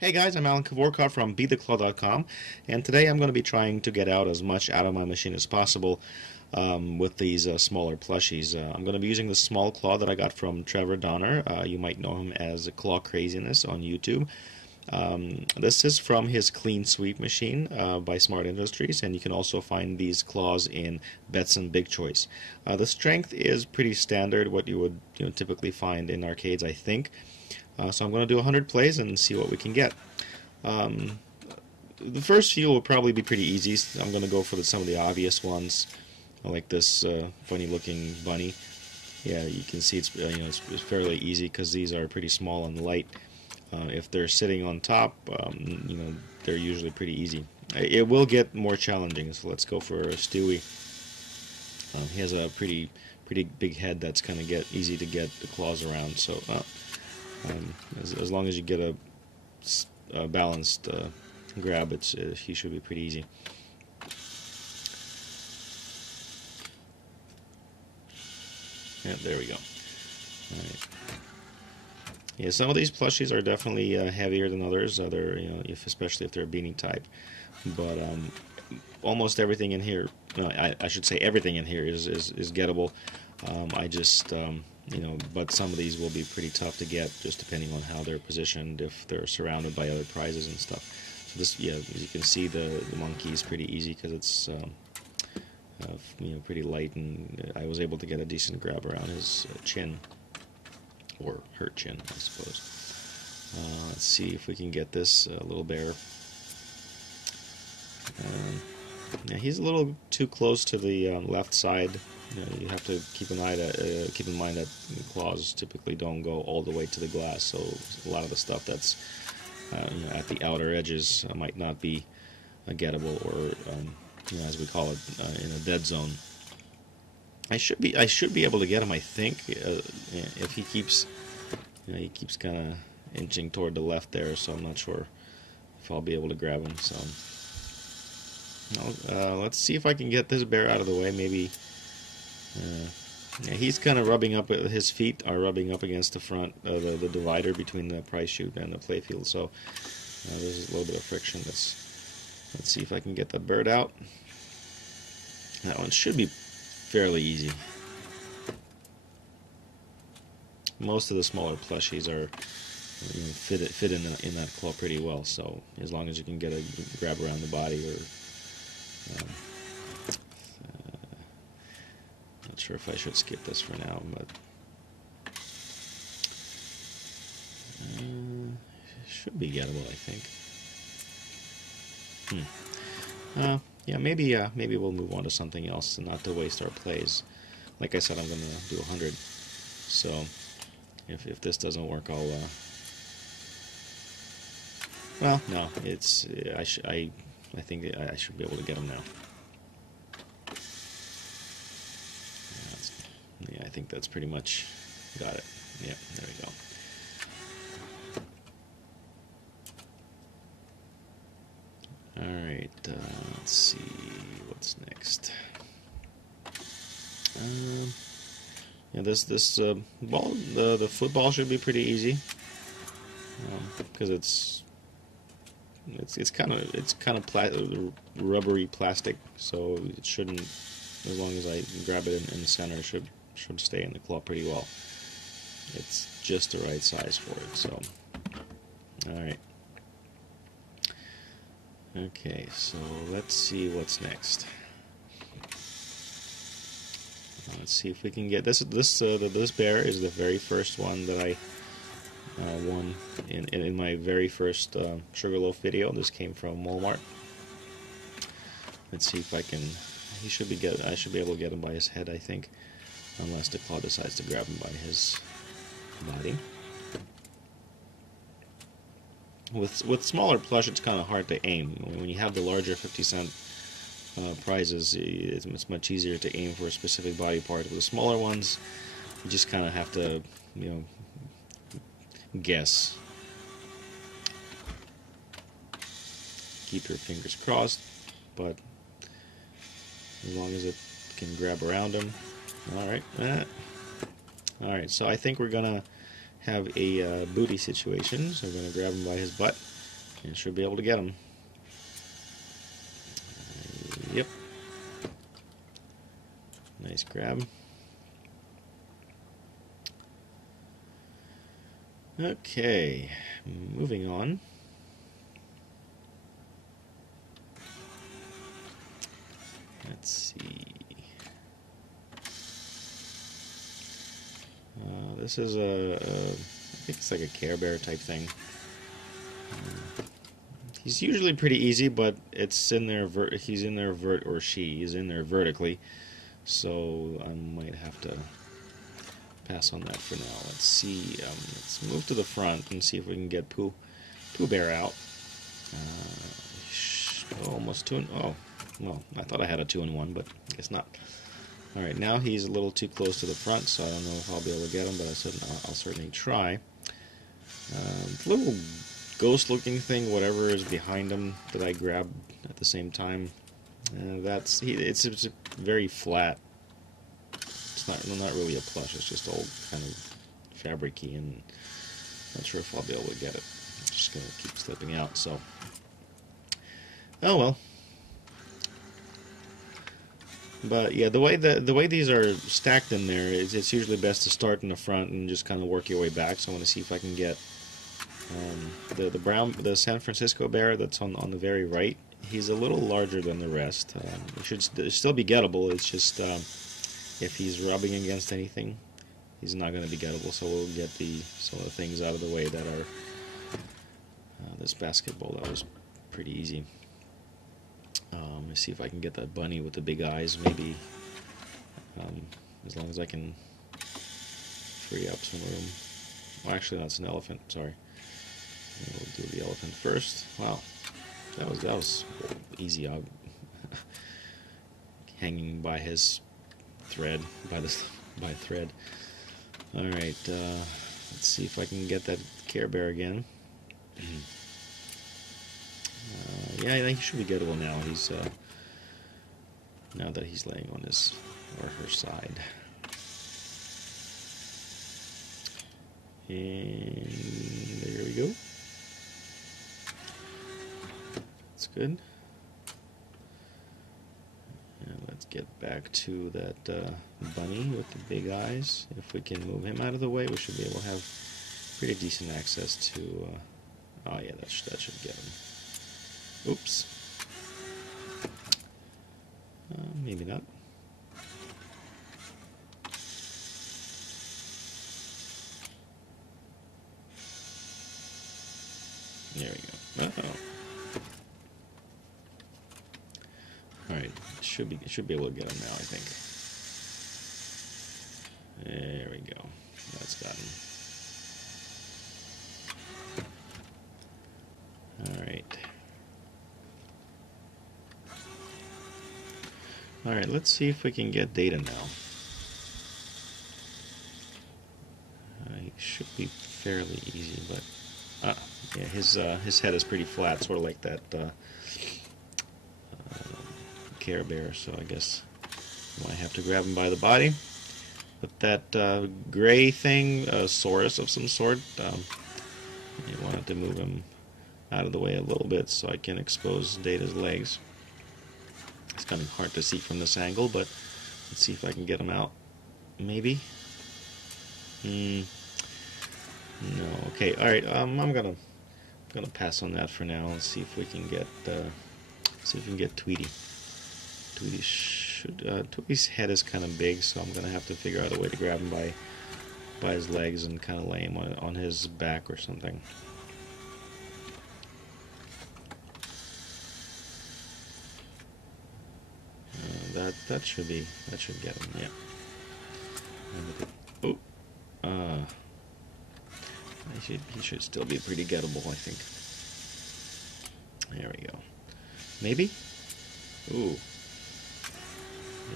Hey guys, I'm Kevorkov from BeTheClaw.com, and today I'm going to be trying to get out as much out of my machine as possible with these smaller plushies. I'm going to be using the small claw that I got from Trevor Donner. You might know him as Claw Craziness on YouTube. This is from his Clean Sweep machine by Smart Industries, and you can also find these claws in Betson Big Choice. The strength is pretty standard, what you would typically find in arcades, I think. So I'm going to do 100 plays and see what we can get. The first few will probably be pretty easy. I'm going to go for some of the obvious ones, like this funny-looking bunny. Yeah, you can see it's it's fairly easy because these are pretty small and light. If they're sitting on top, they're usually pretty easy. It will get more challenging. So let's go for Stewie. He has a pretty big head that's kind of easy to get the claws around. So. As long as you get a balanced grab, he should be pretty easy. Yeah, there we go. All right. Yeah, some of these plushies are definitely heavier than others. Especially if they're a beanie type. But almost everything in here, no, I should say everything in here is gettable. But some of these will be pretty tough to get, just depending on how they're positioned, if they're surrounded by other prizes and stuff. So this, yeah, as you can see, the monkey is pretty easy because it's pretty light, and I was able to get a decent grab around his chin, or her chin, I suppose. Let's see if we can get this little bear. Yeah, he's a little too close to the left side. You have to keep in mind that claws typically don't go all the way to the glass, so a lot of the stuff that's at the outer edges might not be gettable, or as we call it, in a dead zone. I should be able to get him, I think, if he keeps kind of inching toward the left there. So I'm not sure if I'll be able to grab him. So let's see if I can get this bear out of the way. Maybe. Yeah, he's kind of rubbing up, his feet are rubbing up against the front, the divider between the prize chute and the playfield, so there's a little bit of friction. Let's see if I can get that bird out. That one should be fairly easy. Most of the smaller plushies are fit in that claw pretty well, so as long as you can get a grab around the body, or not sure if I should skip this for now, but it should be gettable, I think. Yeah, maybe we'll move on to something else, and not to waste our plays. Like I said, I'm going to do 100. So if this doesn't work, I'll. Well, no, it's I think I should be able to get them now. Yeah, I think that's pretty much got it. Yeah, there we go. Alright, let's see what's next. Yeah, this ball, the football should be pretty easy, because it's kind of rubbery plastic, so it shouldn't, as long as I grab it in the center, it should stay in the claw pretty well. It's just the right size for it. So, all right. Okay, so let's see what's next. Let's see if we can get this. This bear is the very first one that I won in my very first Sugarloaf video. This came from Walmart. Let's see if I can. I should be able to get him by his head, I think. unless the claw decides to grab him by his body. With smaller plush, it's kind of hard to aim. When you have the larger 50-cent prizes, it's much easier to aim for a specific body part. With the smaller ones, you just kind of have to, you know, guess. Keep your fingers crossed, but as long as it can grab around him. Alright. Alright, so I think we're going to have a booty situation. So we're going to grab him by his butt and should be able to get him. Yep. Nice grab. Okay, moving on. Let's see. This is I think it's like a Care Bear type thing. He's usually pretty easy, but it's in there. He's in there or she is in there vertically, so I might have to pass on that for now. Let's see. Let's move to the front and see if we can get Pooh Bear out. Almost two. Oh, well, I thought I had a 2-in-1, but I guess not. All right, now he's a little too close to the front, so I don't know if I'll be able to get him, but I'll certainly try. The little ghost-looking thing, whatever is behind him that I grabbed at the same time, it's very flat. It's not really a plush. It's just all kind of fabric-y, and not sure if I'll be able to get it. I'm just gonna keep slipping out. So, oh well. But yeah, the way these are stacked in there, it's usually best to start in the front and just kind of work your way back. So I want to see if I can get the San Francisco bear that's on the very right. He's a little larger than the rest. It should still be gettable. It's just if he's rubbing against anything, he's not going to be gettable. So we'll get some of the things out of the way that are this basketball. That was pretty easy. Let me see if I can get that bunny with the big eyes, maybe, as long as I can free up some room. Well, actually, that's an elephant, sorry. We'll do the elephant first. Wow, that was easy. Hanging by his thread, by thread. Alright, let's see if I can get that Care Bear again. Yeah, I think he should be gettable now. He's now that he's laying on his or her side. And there we go. That's good. And let's get back to that bunny with the big eyes. If we can move him out of the way, we should be able to have pretty decent access to. Oh yeah, that should get him. Oops. Maybe not. There we go. All right, should be able to get him now, I think. There we go. That's got him. All right. Alright, let's see if we can get data now. It should be fairly easy, but yeah, his head is pretty flat, sort of like that Care Bear. So I guess I might have to grab him by the body. But that gray thing, Saurus of some sort, you wanted to move him out of the way a little bit so I can expose Data's legs. It's kind of hard to see from this angle, but let's see if I can get him out. Maybe. No. Okay. All right. I'm gonna pass on that for now. Let's see if we can get Tweety. Tweety's head is kind of big, so I'm gonna have to figure out a way to grab him by his legs and kind of lay him on his back or something. That should get him, yeah. Oh, he should still be pretty gettable, I think. There we go. Maybe. Ooh.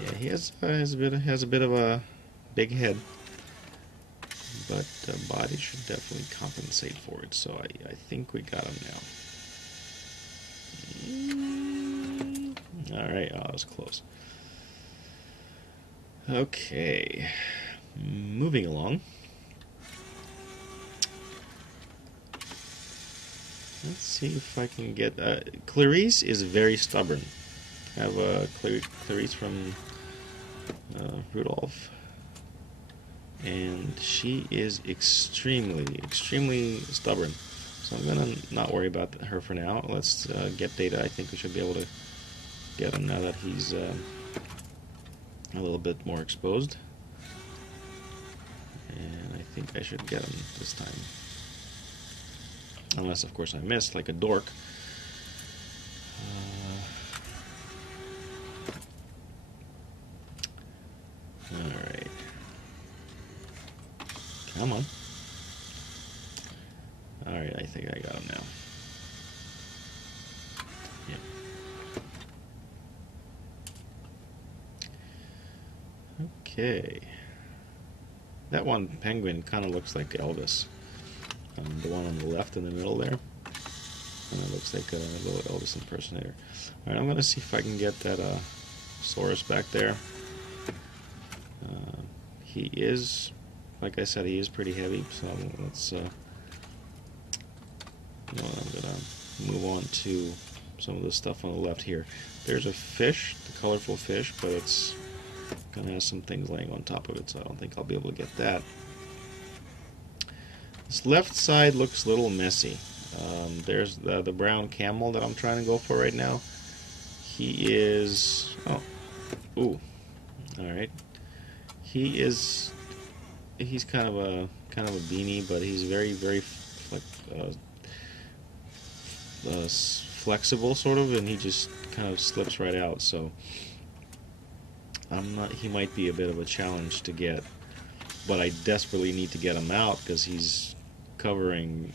Yeah, he has a bit of a big head, but the body should definitely compensate for it. So I think we got him now. All right. Oh, that was close. Okay. Moving along. Let's see if I can get... Clarice is very stubborn. I have Clarice from Rudolph. And she is extremely stubborn. So I'm going to not worry about her for now. Let's get data. I think we should be able to get him now that he's a little bit more exposed. And I think I should get him this time. Unless, of course, I missed like a dork. Alright. Come on. Alright, I think I got him now. Yeah. Okay. That one penguin kind of looks like Elvis. The one on the left in the middle there. And it looks like a little Elvis impersonator. Alright, I'm going to see if I can get that Saurus back there. He is, like I said, he is pretty heavy, so let's, I'm going to move on to some of the stuff on the left here. There's a fish, the colorful fish, but it's going to have some things laying on top of it, so I don't think I'll be able to get that. This left side looks a little messy. There's the brown camel that I'm trying to go for right now. He is... oh, ooh, all right. He's kind of a beanie, but he's very flexible, sort of, and he just kind of slips right out. So he might be a bit of a challenge to get, but I desperately need to get him out because he's covering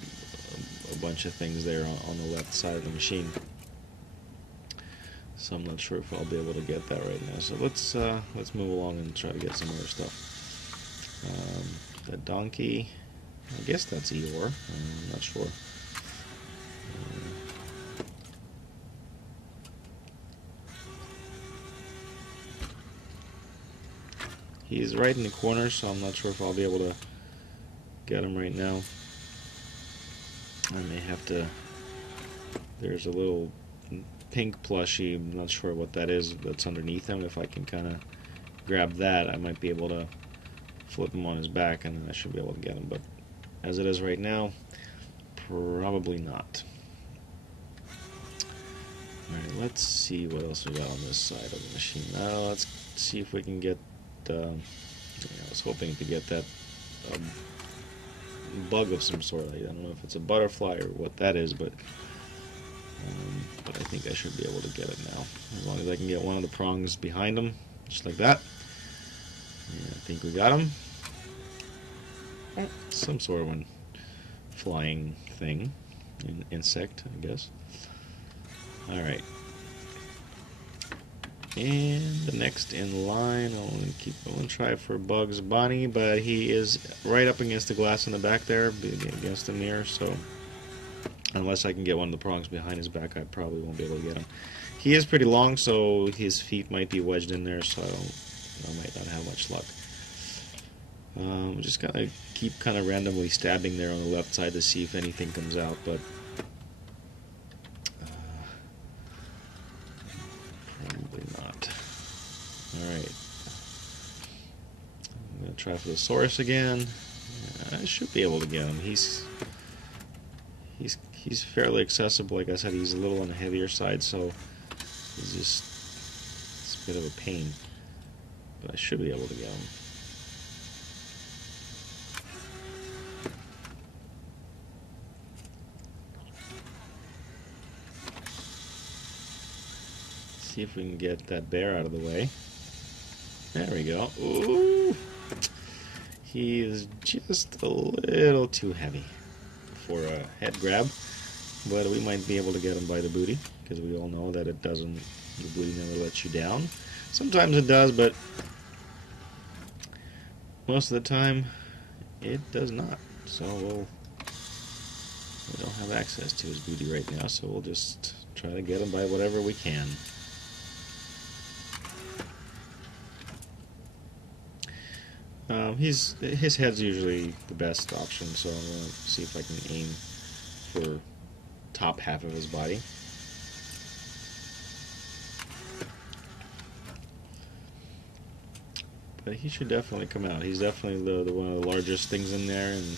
a bunch of things there on the left side of the machine. So I'm not sure if I'll be able to get that right now. So let's move along and try to get some other stuff. The donkey, I guess that's Eeyore. I'm not sure. He's right in the corner, so I'm not sure if I'll be able to get him right now. I may have to... There's a little pink plushie, I'm not sure what that is, that's underneath him. If I can kind of grab that, I might be able to flip him on his back, and then I should be able to get him. But as it is right now, probably not. Alright, let's see what else we got on this side of the machine. Let's see if we can get... I was hoping to get that bug of some sort. I don't know if it's a butterfly or what that is, but I think I should be able to get it now. As long as I can get one of the prongs behind him, just like that. Yeah, I think we got him. Some sort of a flying thing. An insect, I guess. Alright. And the next in line, I'll try for Bugs Bunny, but he is right up against the glass in the back there, against the mirror, so unless I can get one of the prongs behind his back, I probably won't be able to get him. He is pretty long, so his feet might be wedged in there, so I might not have much luck. I'm just gonna keep kind of randomly stabbing there on the left side to see if anything comes out, but probably not. Alright. I'm gonna try for the Saurus again. I should be able to get him. He's fairly accessible. Like I said, he's a little on the heavier side, so it's a bit of a pain. But I should be able to get him. See if we can get that bear out of the way. There we go. Ooh! he is just a little too heavy for a head grab, but we might be able to get him by the booty, because we all know that it doesn't, the booty never lets you down. Sometimes it does, but most of the time it does not. So we don't have access to his booty right now, so we'll just try to get him by whatever we can. His head's usually the best option, so I'm going to see if I can aim for top half of his body. But he should definitely come out. He's definitely the one of the largest things in there, and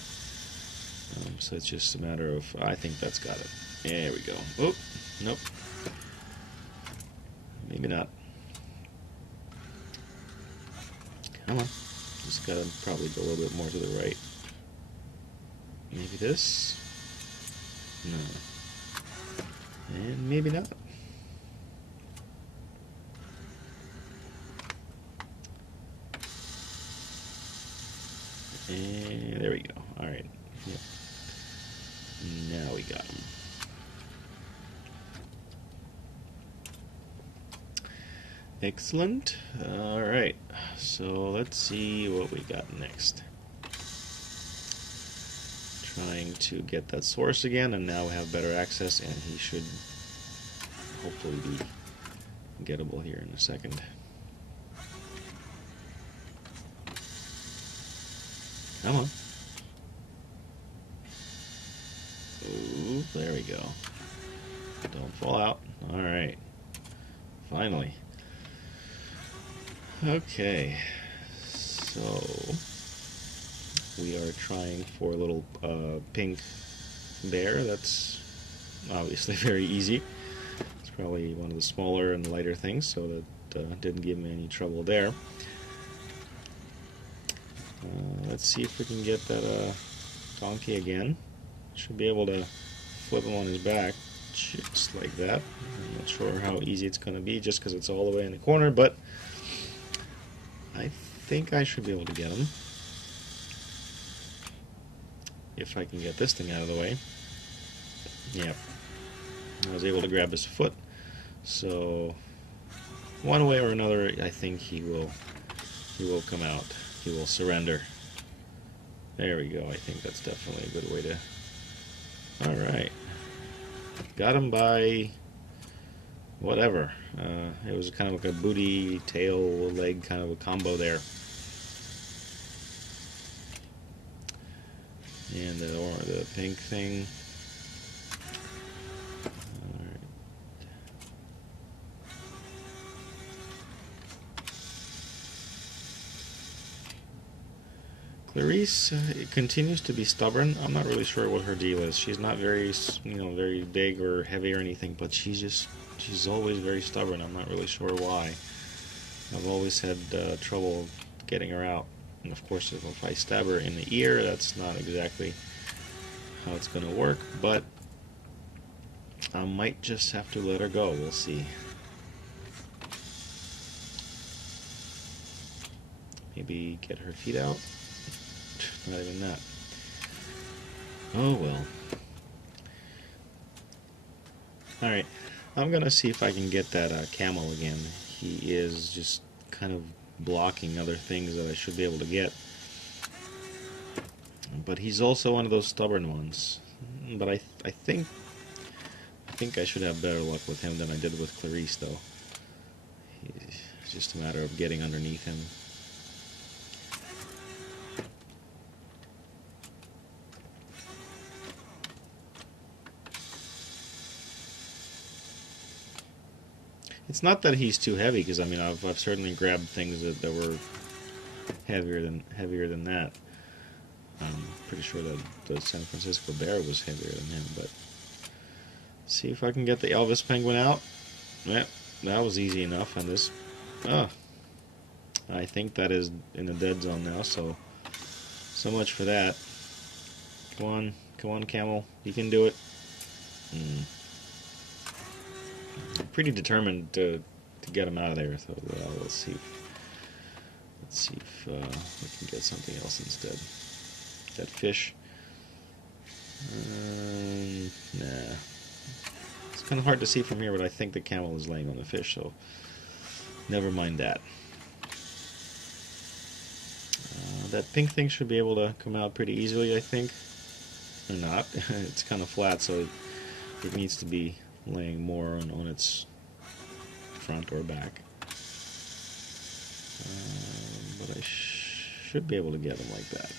so it's just a matter of, I think that's got it. There we go. Oh, nope. Maybe not. Come on. Just gotta probably go a little bit more to the right. Maybe this? No. And maybe not. And there we go. Alright. Yep. Now we got him. Excellent. Alright. So let's see what we got next. Trying to get that source again, and now we have better access, and he should hopefully be gettable here in a second. Come on. Ooh, there we go. Don't fall out. Alright. Finally. Okay. So we are trying for a little pink bear. That's obviously very easy. It's probably one of the smaller and lighter things, so that didn't give me any trouble there. Let's see if we can get that donkey again. Should be able to flip him on his back just like that. I'm not sure how easy it's going to be just because it's all the way in the corner, but I think I should be able to get him if I can get this thing out of the way. Yep, I was able to grab his foot, so one way or another I think he will come out. He will surrender. There we go. I think that's definitely a good way to... Alright. Got him by whatever. It was kind of like a booty, tail, leg kind of a combo there. And the pink thing. Alright. Clarice continues to be stubborn. I'm not really sure what her deal is. She's not very, very big or heavy or anything, but she's always very stubborn. I'm not really sure why. I've always had trouble getting her out. And of course, if I stab her in the ear, that's not exactly how it's going to work, but I might just have to let her go. We'll see. Maybe get her feet out. Not even that. Oh well. Alright, I'm gonna see if I can get that camel again. He is just kind of blocking other things that I should be able to get. But he's also one of those stubborn ones. But I think I should have better luck with him than I did with Clarice, though. It's just a matter of getting underneath him. It's not that he's too heavy, because I mean I've certainly grabbed things that were heavier than that. I'm pretty sure that the San Francisco bear was heavier than him, but see if I can get the Elvis penguin out. Yep, that was easy enough on this. I think that is in the dead zone now, so much for that. Come on, camel, you can do it. I'm pretty determined to get him out of there, so we'll see Let's see if we can get something else instead. That fish. Nah. It's kind of hard to see from here, but I think the camel is laying on the fish, so never mind that. That pink thing should be able to come out pretty easily, I think. Or not. It's kind of flat, so it needs to be laying more on its front or back. But I should be able to get them like that.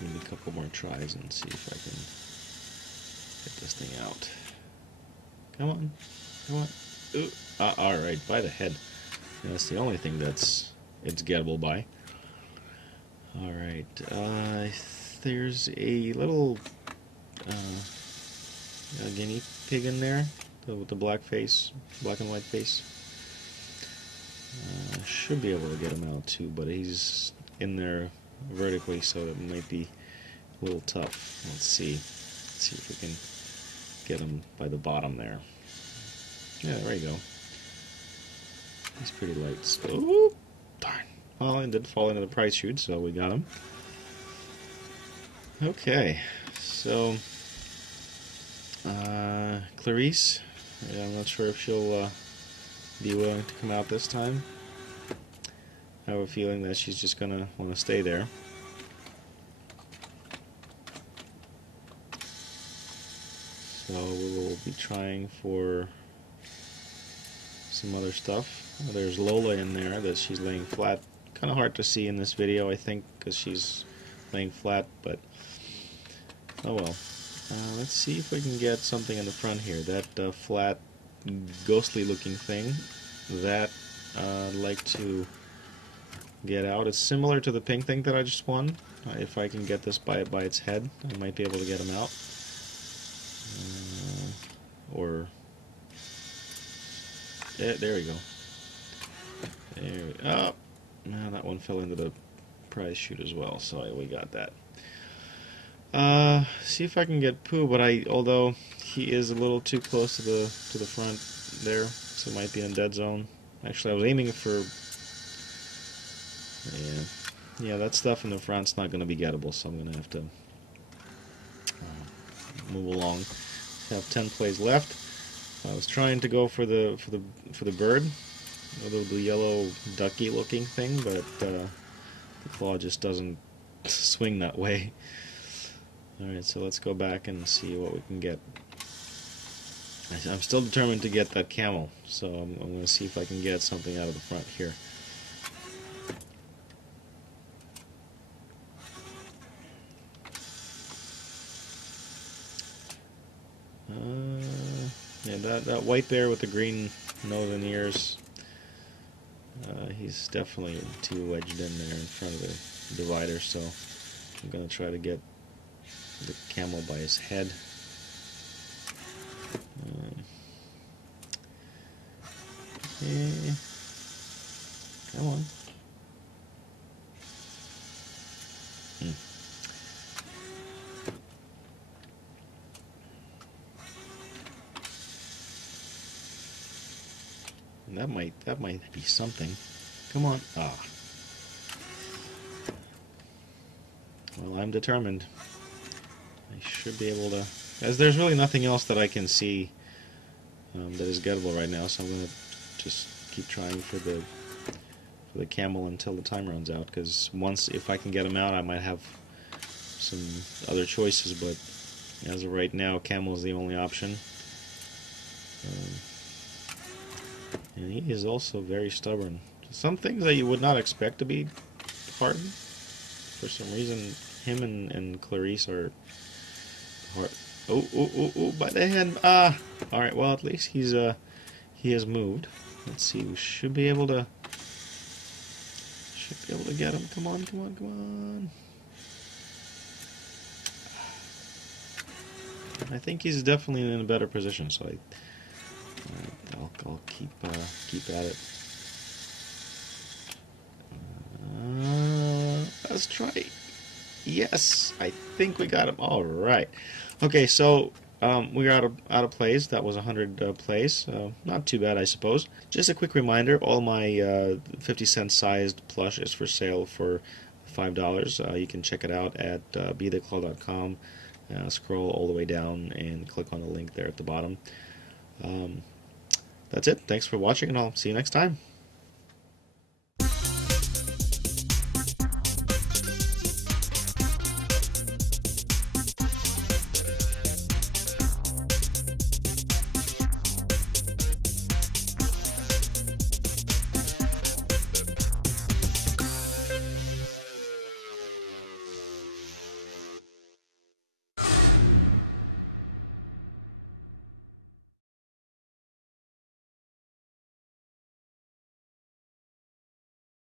Maybe a couple more tries and see if I can get this thing out. Come on. Come on. Ooh. Alright, by the head. That's the only thing it's gettable by. Alright. There's a little guinea pig in there with the black face, black and white face. Should be able to get him out too, but he's in there vertically, so it might be a little tough. Let's see. Let's see if we can get him by the bottom there. Yeah, there you go. He's pretty light. So, ooh, darn. Well, it did fall into the price chute, so we got him. Okay, so Clarice, I'm not sure if she'll be willing to come out this time. I have a feeling that she's just gonna want to stay there. So we will be trying for some other stuff. There's Lola in there that she's laying flat. Kind of hard to see in this video, I think, because she's laying flat, but oh well. Let's see if we can get something in the front here. That flat, ghostly looking thing, that I'd like to get out. It's similar to the pink thing that I just won. If I can get this by its head, I might be able to get him out. There we go. There we go. Oh, no, that one fell into the prize chute as well, so we got that. See if I can get Pooh, but although he is a little too close to the front there, so it might be in dead zone. Actually, I was aiming for, yeah, that stuff in the front's not going to be gettable, so I'm going to have to move along. I have 10 plays left. I was trying to go for the bird, the yellow ducky looking thing, but the claw just doesn't swing that way. Alright, so let's go back and see what we can get. I'm still determined to get that camel, so I'm going to see if I can get something out of the front here. Yeah, that white bear with the green nose and ears, he's definitely too wedged in there in front of the divider, so I'm going to try to get the camel by his head. Okay. Come on. That might be something. Come on. Ah. Well, I'm determined. I should be able to, as there's really nothing else that I can see that is gettable right now, so I'm going to just keep trying for the camel until the time runs out, because if I can get him out, I might have some other choices, but as of right now, camel is the only option. And he is also very stubborn. Some things that you would not expect to be hard, for some reason, him and Clarice are hard. Oh, by the head. Ah! Alright, well, at least he has moved. Let's see, we should be able to get him. Come on, come on, come on. I think he's definitely in a better position, so I'll keep at it. Let's try. Yes, I think we got him. All right. Okay, so We are out of plays. That was 100 plays. Not too bad, I suppose. Just a quick reminder: all my 50-cent sized plush is for sale for $5. You can check it out at BeTheClaw.com. Scroll all the way down and click on the link there at the bottom. That's it. Thanks for watching, and I'll see you next time.